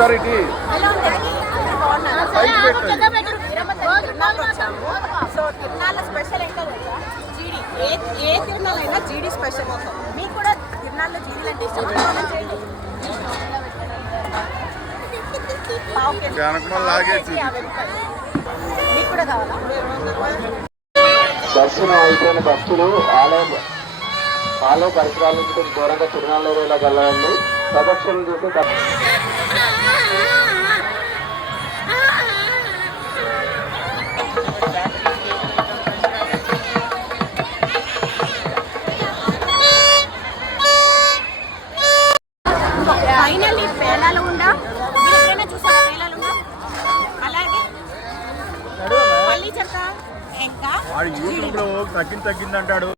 ఒకసారి so తిరునాళ్ళ special ఏంటో తెలుసా? జీడి. ఏ తిరునాళ్ళైనా జీడి స్పెషల్. మీకు కూడా తిరునాళ్ళలో జీడీలు అంటే ఇష్టం. మీకు కూడా కావాలా? దర్శనం అయిపోయిన భక్తులు ఆలయ పరిసరాల నుంచి దూరంగా తిరునాళ్ళ వెళ్ళగలండి. ప్రదక్షిణలు చేసి ఫైనల్లీ పేలాలు ఉందా? మీరు ఎప్పుడైనా చూసారా పేలాలు ఉందా? అలాగే మళ్ళీ చెప్తా ఇంకా తగ్గిందంటాడు.